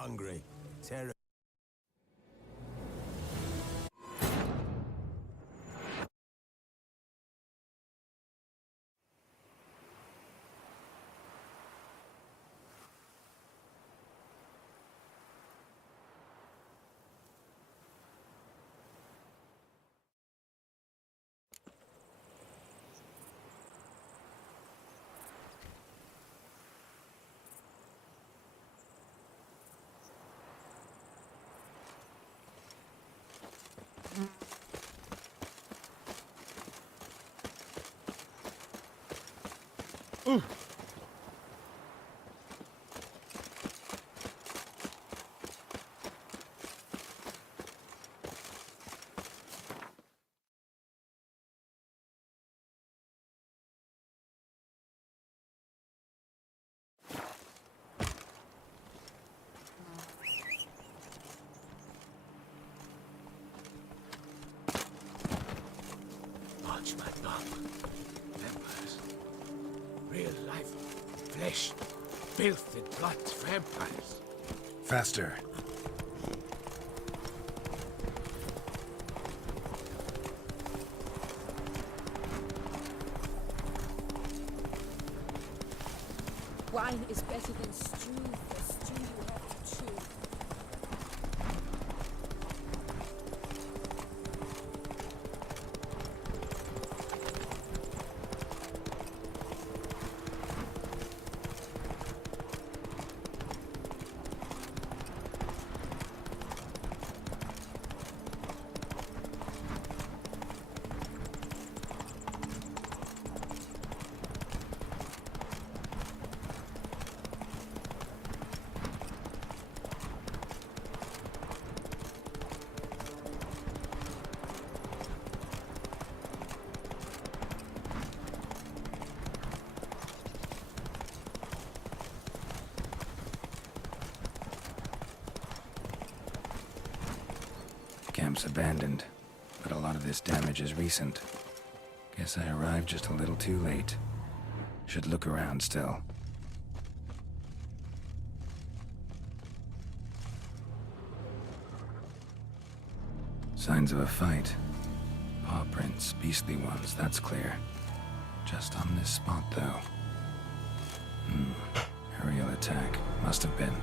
hungry. Terror. Watch my bum. Vampires. Real life. Flesh. Filth and blood vampires. Faster. Wine is better than stew. For stew you have to chew. Camp's abandoned, but a lot of this damage is recent. Guess I arrived just a little too late. Should look around still. Signs of a fight. Paw prints, beastly ones, that's clear. Just on this spot, though. Aerial attack. Must have been.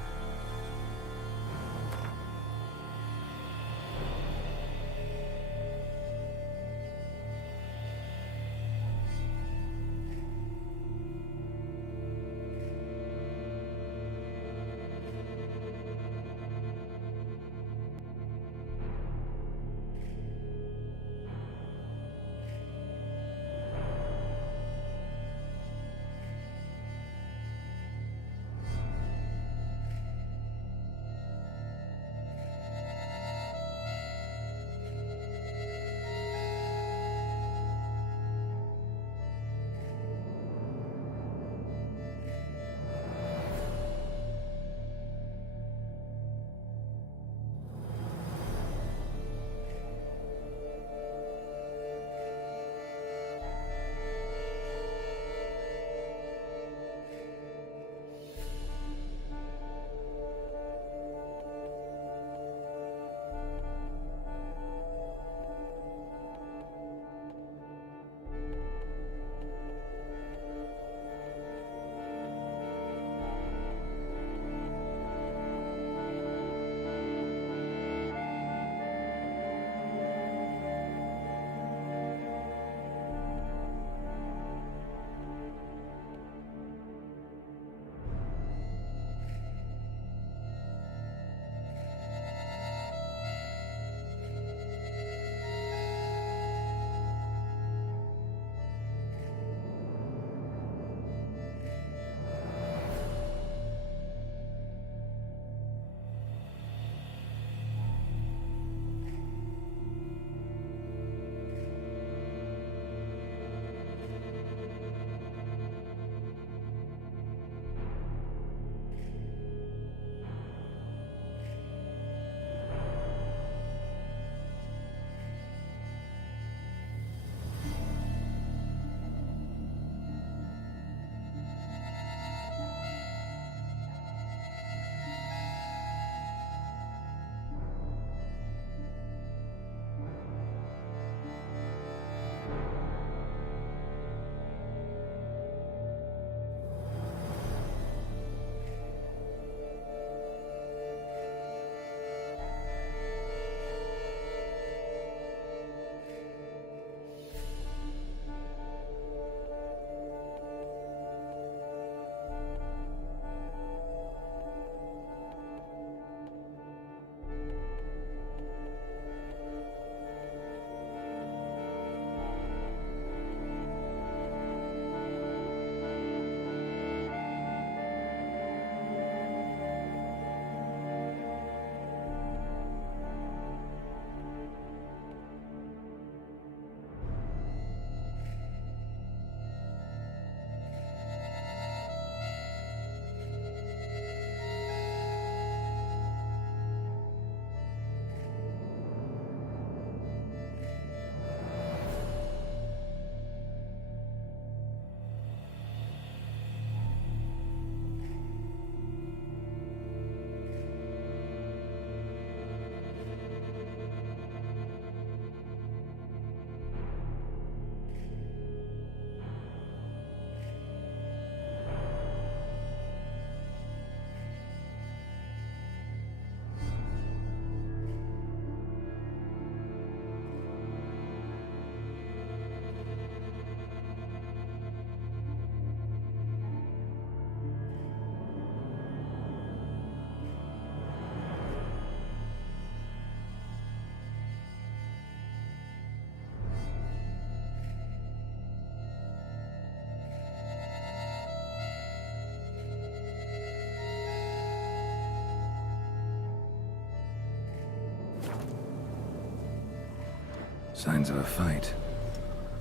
Signs of a fight.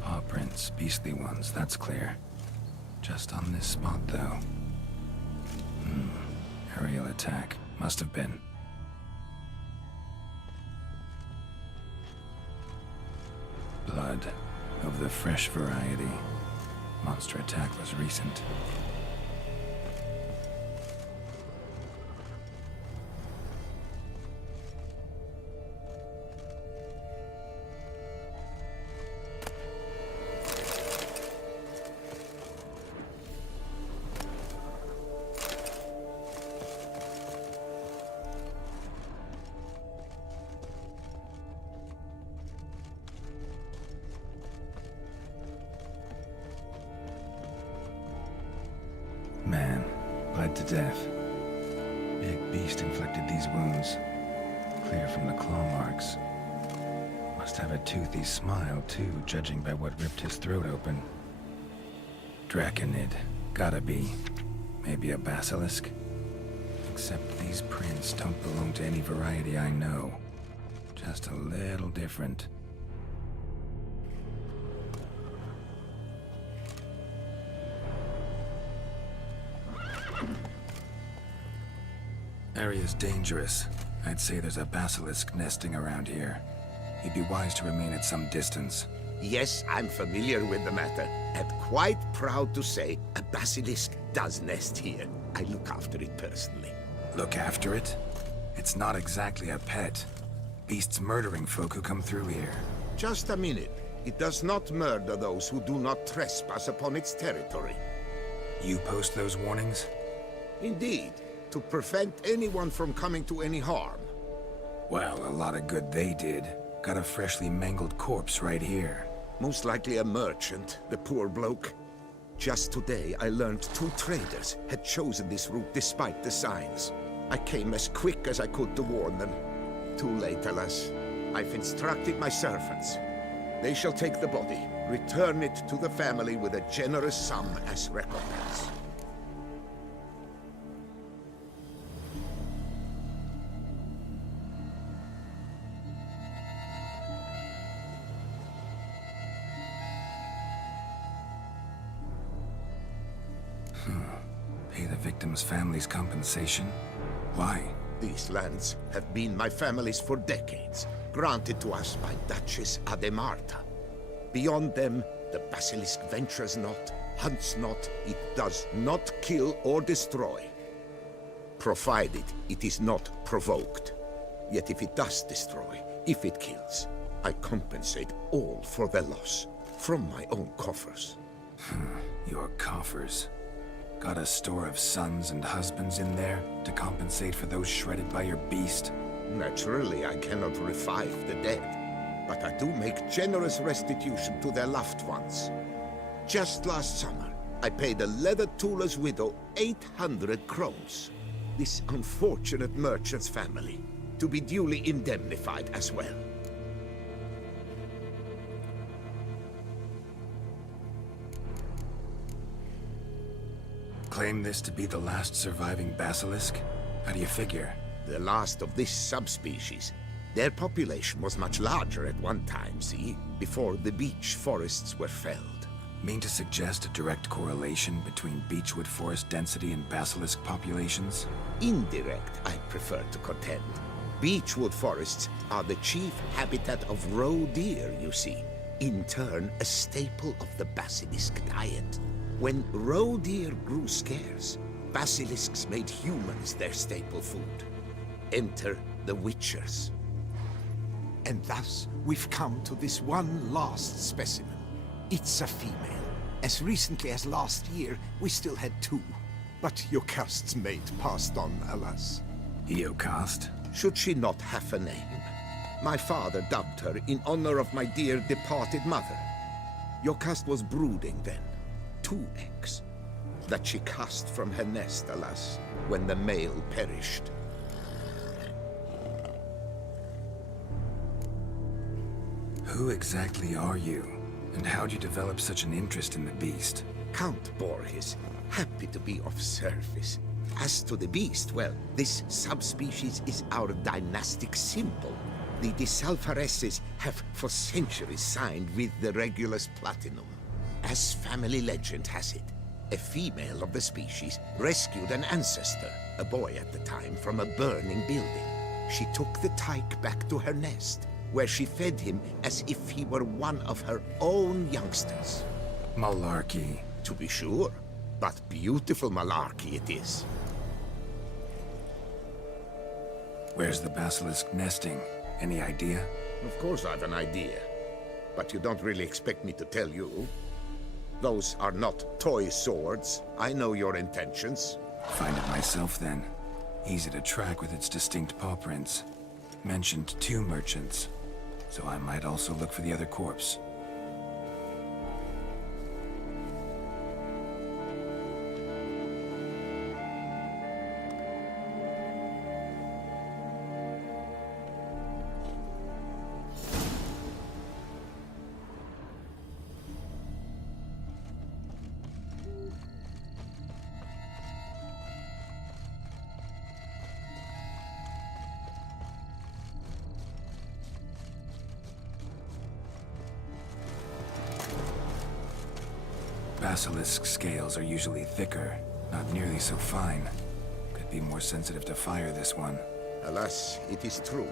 Paw prints, beastly ones, that's clear. Just on this spot, though. Aerial attack. Must have been. Blood. Of the fresh variety. Monster attack was recent. Man, bled to death. Big beast inflicted these wounds. Clear from the claw marks. Must have a toothy smile, too, judging by what ripped his throat open. Draconid. Gotta be. Maybe a basilisk? Except these prints don't belong to any variety I know. Just a little different. Area's dangerous. I'd say there's a basilisk nesting around here. You'd be wise to remain at some distance. Yes, I'm familiar with the matter, and quite proud to say a basilisk does nest here. I look after it personally. Look after it? It's not exactly a pet. Beasts murdering folk who come through here. Just a minute. It does not murder those who do not trespass upon its territory. You post those warnings? Indeed, to prevent anyone from coming to any harm. Well, a lot of good they did. Got a freshly mangled corpse right here. Most likely a merchant, the poor bloke. Just today, I learned 2 traders had chosen this route despite the signs. I came as quick as I could to warn them. Too late, alas. I've instructed my servants. They shall take the body, return it to the family with a generous sum as recompense. Pay the victim's family's compensation? Why? These lands have been my family's for decades, granted to us by Duchess Ademarta. Beyond them, the basilisk ventures not, hunts not, it does not kill or destroy. Provided it is not provoked. Yet if it does destroy, if it kills, I compensate all for their loss, from my own coffers. Your coffers. Got a store of sons and husbands in there to compensate for those shredded by your beast? Naturally, I cannot revive the dead, but I do make generous restitution to their loved ones. Just last summer, I paid a leather tooler's widow 800 crowns. This unfortunate merchant's family, to be duly indemnified as well. Claim this to be the last surviving basilisk? How do you figure? The last of this subspecies. Their population was much larger at one time, see? Before the beech forests were felled. Mean to suggest a direct correlation between beechwood forest density and basilisk populations? Indirect, I prefer to contend. Beechwood forests are the chief habitat of roe deer, you see. In turn, a staple of the basilisk diet. When roe deer grew scarce, basilisks made humans their staple food. Enter the witchers. And thus, we've come to this one last specimen. It's a female. As recently as last year, we still had 2. But Jocast's mate passed on, alas. Eocast? Should she not have a name? My father dubbed her in honor of my dear departed mother. Jocast was brooding then. 2 eggs. That she cast from her nest, alas, when the male perished. Who exactly are you? And how'd you develop such an interest in the beast? Count Borges, happy to be of service. As to the beast, well, this subspecies is our dynastic symbol. The Disalfaresses have for centuries signed with the Regulus Platinum. As family legend has it, a female of the species rescued an ancestor, a boy at the time, from a burning building. She took the tyke back to her nest, where she fed him as if he were one of her own youngsters. Malarkey. To be sure, but beautiful malarkey it is. Where's the basilisk nesting? Any idea? Of course I've an idea, but you don't really expect me to tell you. Those are not toy swords. I know your intentions. Find it myself then. Easy to track with its distinct paw prints. Mentioned 2 merchants, so I might also look for the other corpse. Basilisk scales are usually thicker, not nearly so fine. Could be more sensitive to fire, this one. Alas, it is true.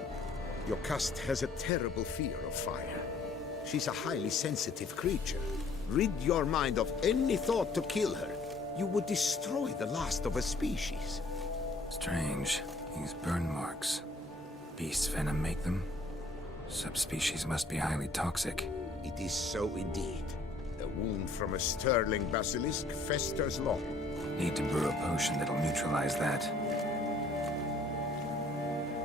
Your cast has a terrible fear of fire. She's a highly sensitive creature. Rid your mind of any thought to kill her. You would destroy the last of a species. Strange. These burn marks. Beast's venom make them? Subspecies must be highly toxic. It is so indeed. A wound from a sterling basilisk festers long. Need to brew a potion that'll neutralize that.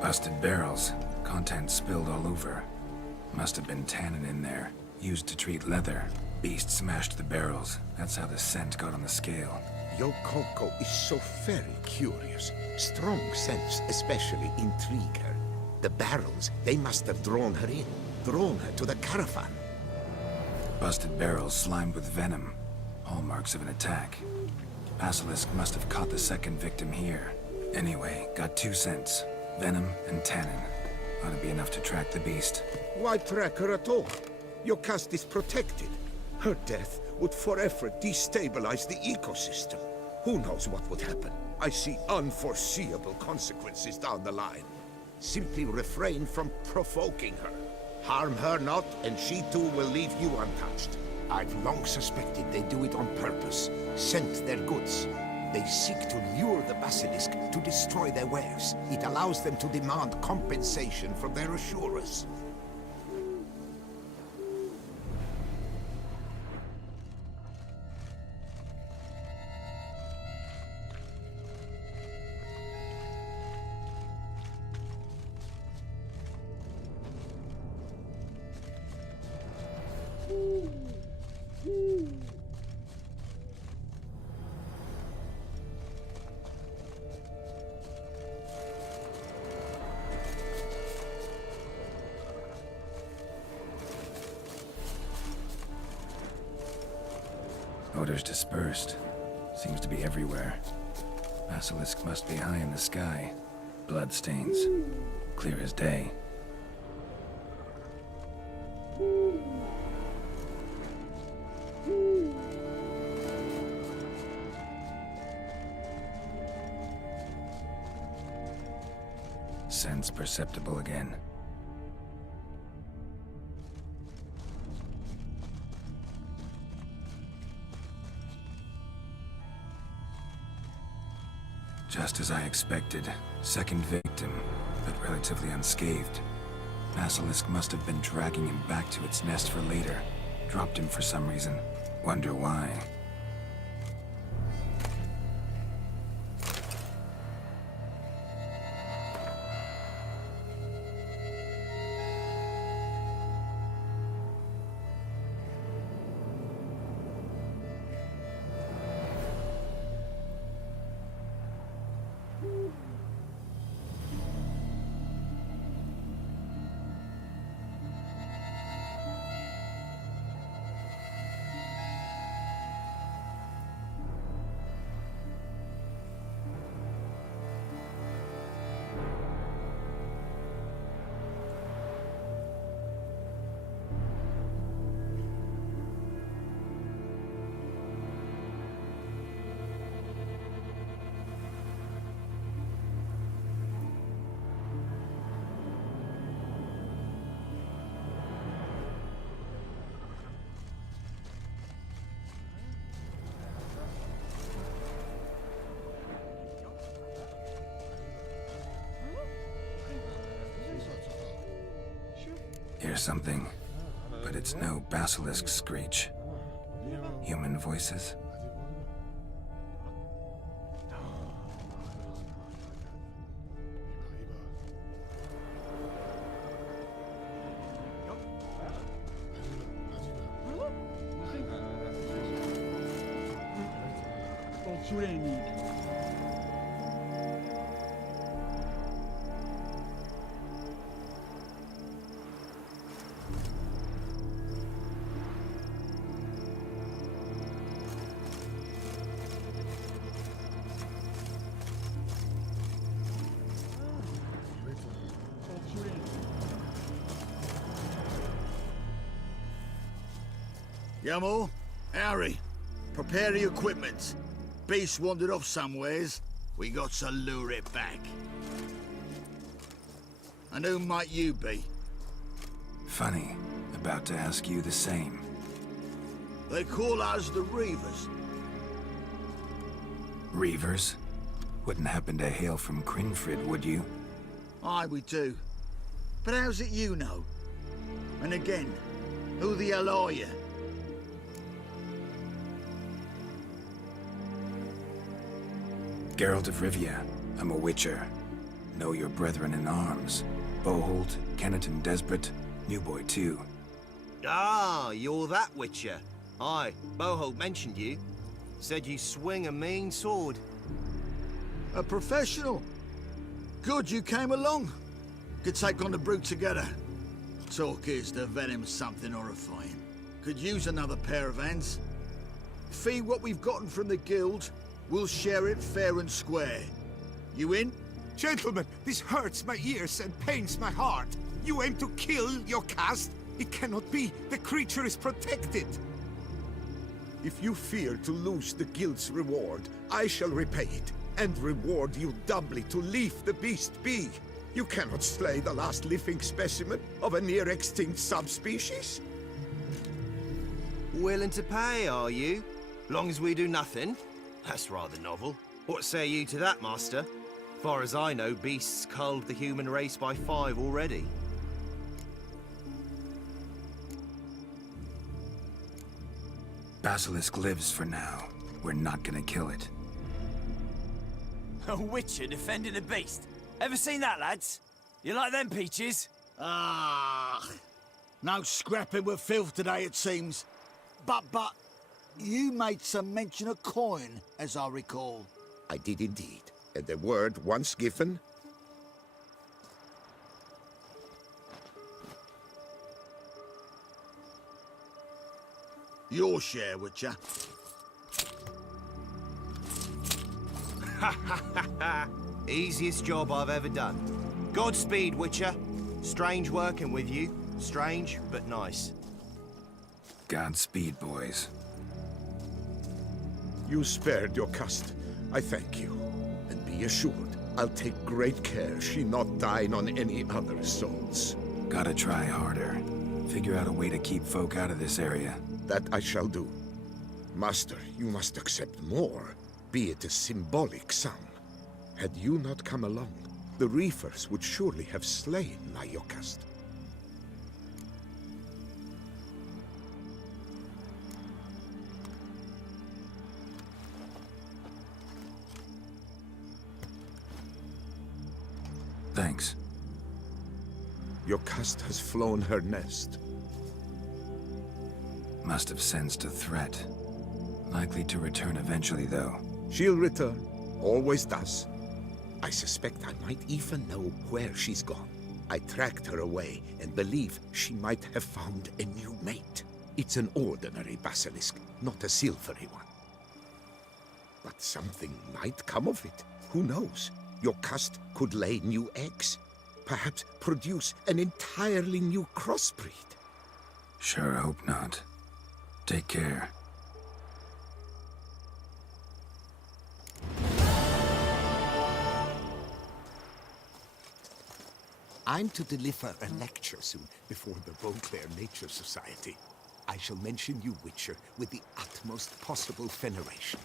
Busted barrels. Contents spilled all over. Must have been tannin in there. Used to treat leather. Beast smashed the barrels. That's how the scent got on the scale. Yokoko is so very curious. Strong scents especially intrigue her. The barrels, they must have drawn her in. Drawn her to the caravan. Busted barrels slimed with venom. Hallmarks of an attack. Basilisk must have caught the second victim here. Anyway, got 2 scents. Venom and tannin. Ought to be enough to track the beast. Why track her at all? Your caste is protected. Her death would forever destabilize the ecosystem. Who knows what would happen? I see unforeseeable consequences down the line. Simply refrain from provoking her. Harm her not, and she too will leave you untouched. I've long suspected they do it on purpose. Scent their goods. They seek to lure the basilisk to destroy their wares. It allows them to demand compensation from their assurers. Odors dispersed. Seems to be everywhere. Basilisk must be high in the sky. Blood stains. Clear as day. Sense perceptible again. Just as I expected. Second victim, but relatively unscathed. Basilisk must have been dragging him back to its nest for later. Dropped him for some reason. Wonder why. Hear something, but it's no basilisk screech. Human voices? Yamo, Harry, prepare the equipment. Beast wandered off somewheres. We got to lure it back. And who might you be? Funny. About to ask you the same. They call us the Reavers. Reavers? Wouldn't happen to hail from Crinfrid, would you? Aye, we do. But how's it you know? And again, who the hell are you? Geralt of Rivia. I'm a witcher. Know your brethren in arms. Boholt, Kenneton Desperate, New Boy too. Ah, you're that witcher. Aye, Boholt mentioned you. Said you swing a mean sword. A professional. Good you came along. Could take on the brute together. Talk is to vet him something horrifying. Could use another pair of hands. Fee what we've gotten from the guild. We'll share it fair and square. You in? Gentlemen, this hurts my ears and pains my heart. You aim to kill your caste? It cannot be. The creature is protected. If you fear to lose the guild's reward, I shall repay it, and reward you doubly to leave the beast be. You cannot slay the last living specimen of a near-extinct subspecies. Willing to pay, are you? Long as we do nothing? That's rather novel. What say you to that, Master? Far as I know, beasts culled the human race by 5 already. Basilisk lives for now. We're not gonna kill it. A witcher defending a beast. Ever seen that, lads? You like them peaches? Ah, no scrapping with filth today, it seems. But, you made some mention of coin, as I recall. I did indeed. And the word once given... Your share, Witcher. Easiest job I've ever done. Godspeed, Witcher. Strange working with you. Strange, but nice. Godspeed, boys. You spared your caste. I thank you. And be assured, I'll take great care she not dine on any other souls. Gotta try harder. Figure out a way to keep folk out of this area. That I shall do. Master, you must accept more, be it a symbolic sum. Had you not come along, the Reefers would surely have slain Lyocast. Thanks. Your caste has flown her nest. Must have sensed a threat. Likely to return eventually, though. She'll return. Always does. I suspect I might even know where she's gone. I tracked her away and believe she might have found a new mate. It's an ordinary basilisk, not a silvery one. But something might come of it. Who knows? Your caste could lay new eggs. Perhaps produce an entirely new crossbreed. Sure hope not. Take care. I'm to deliver a lecture soon before the Beauclair Nature Society. I shall mention you, Witcher, with the utmost possible veneration.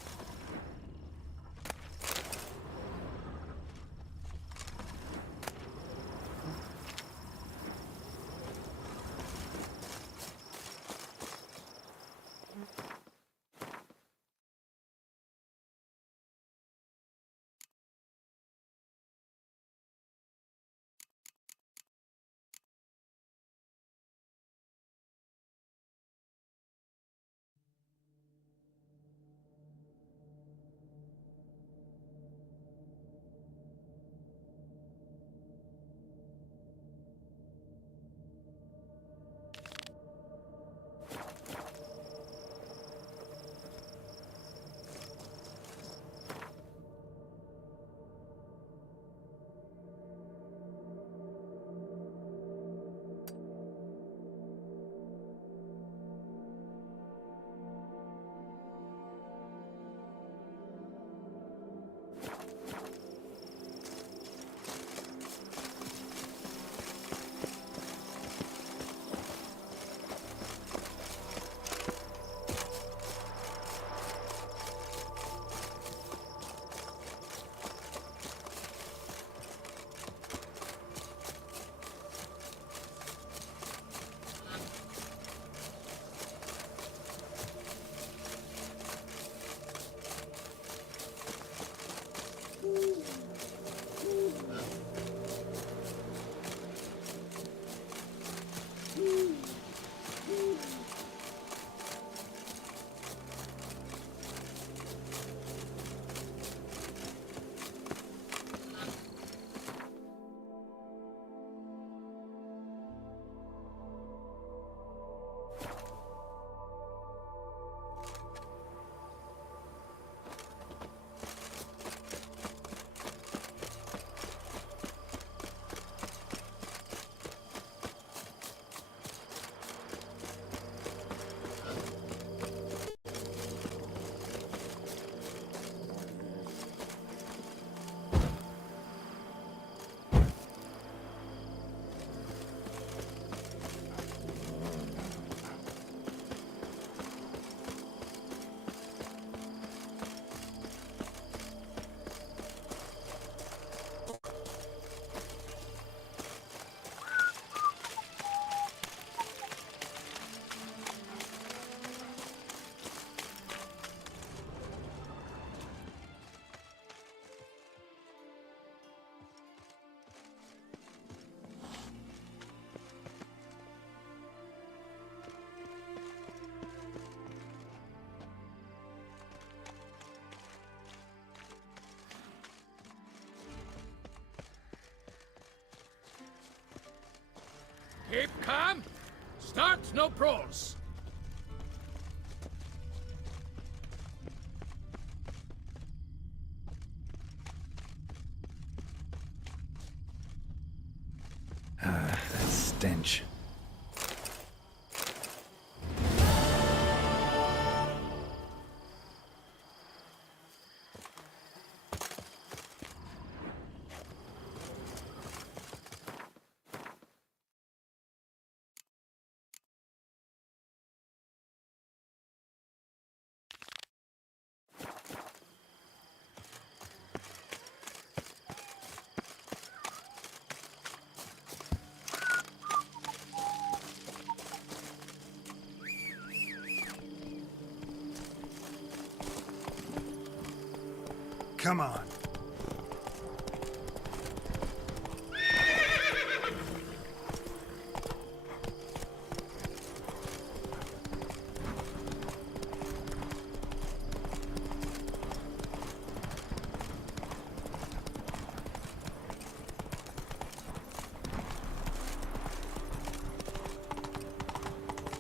Keep calm. Start no brawls. Ah, that stench. Come on.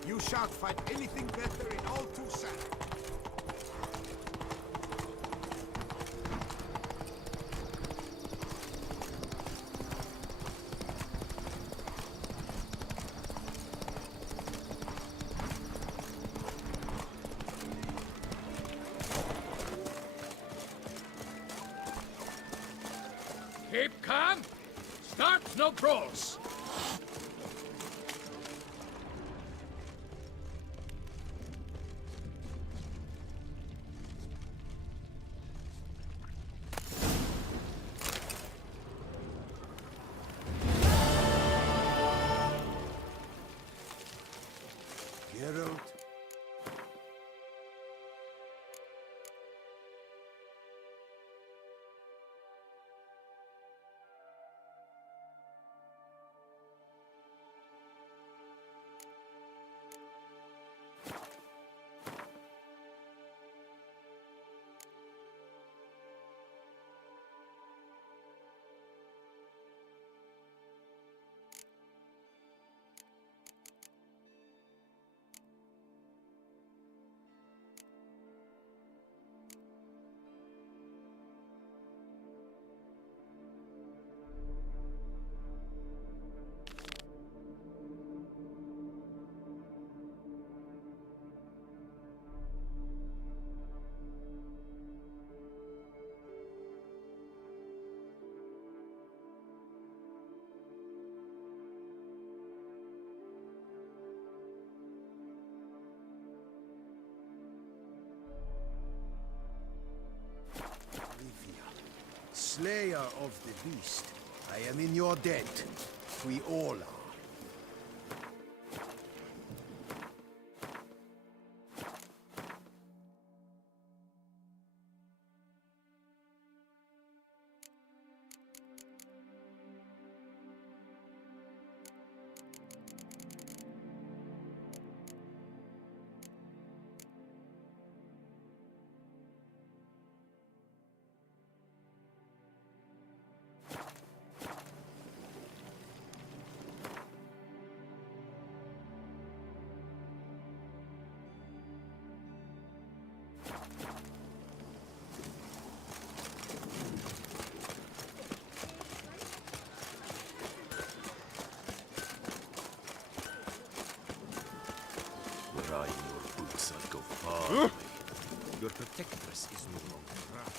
You shan't find anything better in all Tucson. Keep calm. Start no brawls. Geralt. Slayer of the beast, I am in your debt. We all are. Were I in your boots, I'd go far away. Your protectress is no longer around.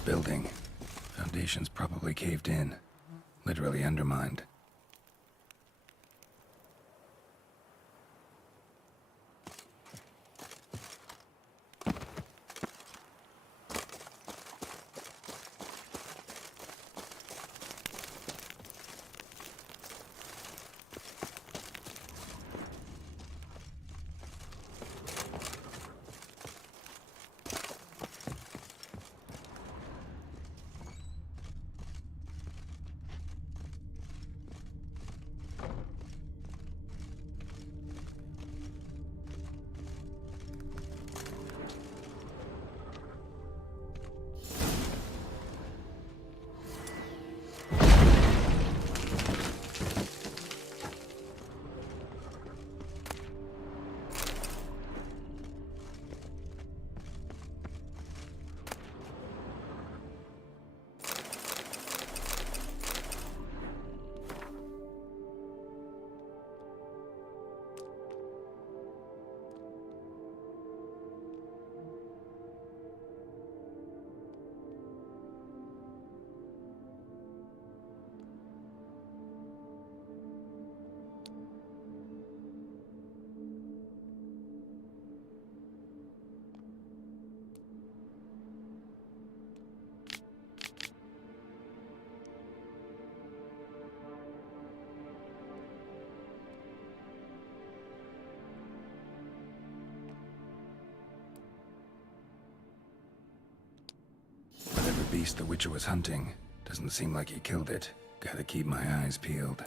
collapsed building. Foundations probably caved in. Literally undermined. Whatever beast the Witcher was hunting, doesn't seem like he killed it. Gotta keep my eyes peeled.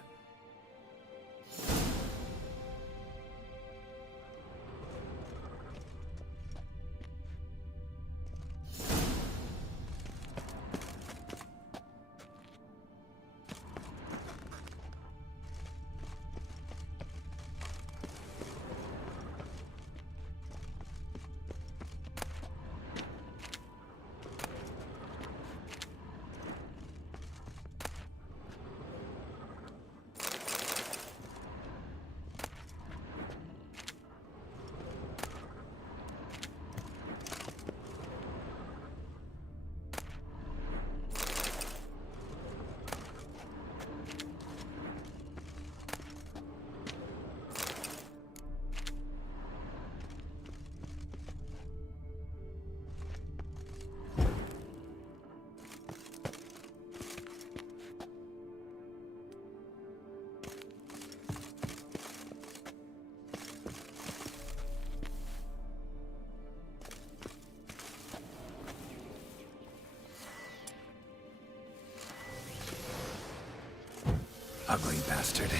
Ugly bastard.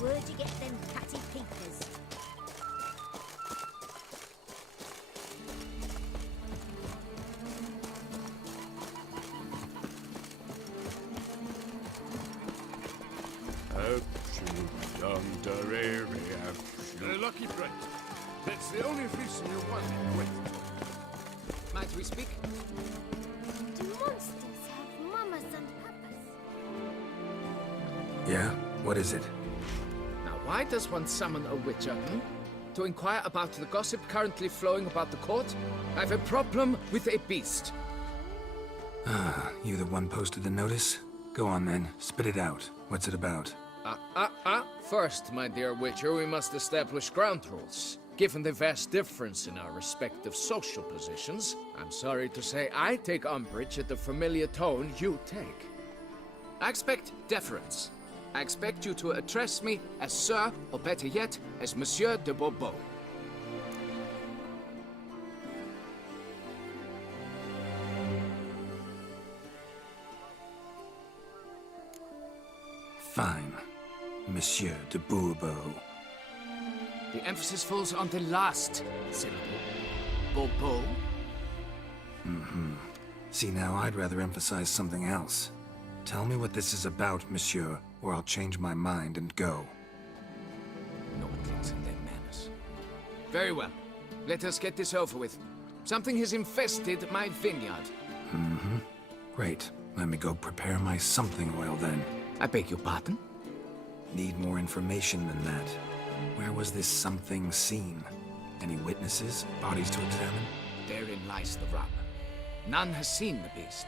Where'd you get them catty peepers? Lucky Brent. That's the only reason you want it with. Might we speak? Do monsters have mamas and papas? Yeah? What is it? Now, why does one summon a witcher, To inquire about the gossip currently flowing about the court? I have a problem with a beast. Ah, you the one posted the notice? Go on then, spit it out. What's it about? First, my dear Witcher, we must establish ground rules. Given the vast difference in our respective social positions, I'm sorry to say I take umbrage at the familiar tone you take. I expect deference. I expect you to address me as Sir, or better yet, as Monsieur de Bourbeau. Fine. Monsieur de Bourbeau. The emphasis falls on the last syllable. Bourbeau? Mm-hmm. See, now I'd rather emphasize something else. Tell me what this is about, monsieur, or I'll change my mind and go. Nordlings and their manners. Very well. Let us get this over with. Something has infested my vineyard. Mm-hmm. Great. Let me go prepare my something oil then. I beg your pardon? Need more information than that. Where was this something seen? Any witnesses? Bodies to examine? Therein lies the rub. None has seen the beast.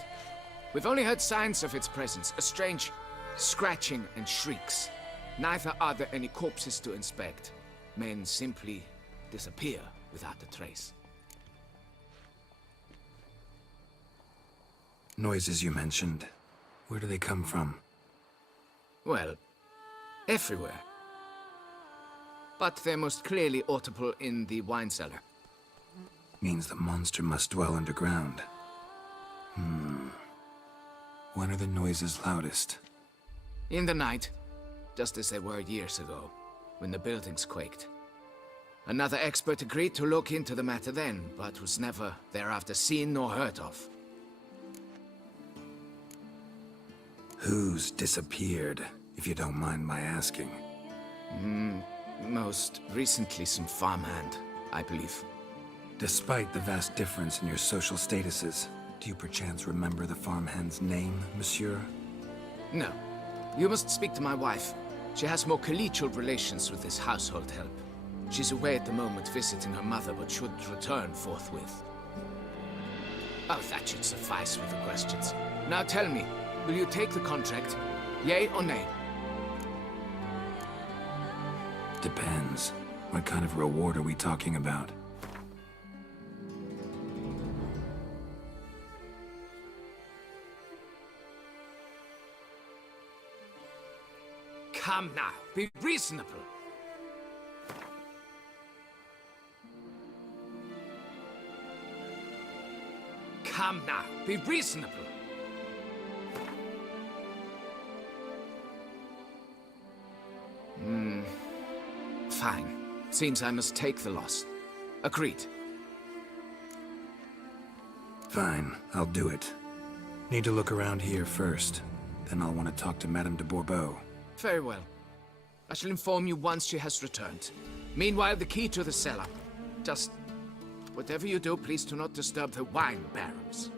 We've only heard signs of its presence, a strange scratching and shrieks. Neither are there any corpses to inspect. Men simply disappear without a trace. Noises you mentioned. Where do they come from? Well, everywhere. But they're most clearly audible in the wine cellar. Means the monster must dwell underground. When are the noises loudest? In the night, just as they were years ago, when the buildings quaked. Another expert agreed to look into the matter then, but was never thereafter seen nor heard of. Who's disappeared, if you don't mind my asking? Most recently some farmhand, I believe. Despite the vast difference in your social statuses, do you perchance remember the farmhand's name, monsieur? No. You must speak to my wife. She has more collegial relations with this household help. She's away at the moment visiting her mother, but should return forthwith. Oh, that should suffice with the questions. Now tell me, will you take the contract? Yea or nay? Depends. What kind of reward are we talking about? Come now, be reasonable. Come now, be reasonable. Fine. Seems I must take the loss. Agreed. Fine, I'll do it. Need to look around here first. Then I'll want to talk to Madame de Bourbeau. Very well. I shall inform you once she has returned. Meanwhile, the key to the cellar. Just... whatever you do, please do not disturb the wine barrels.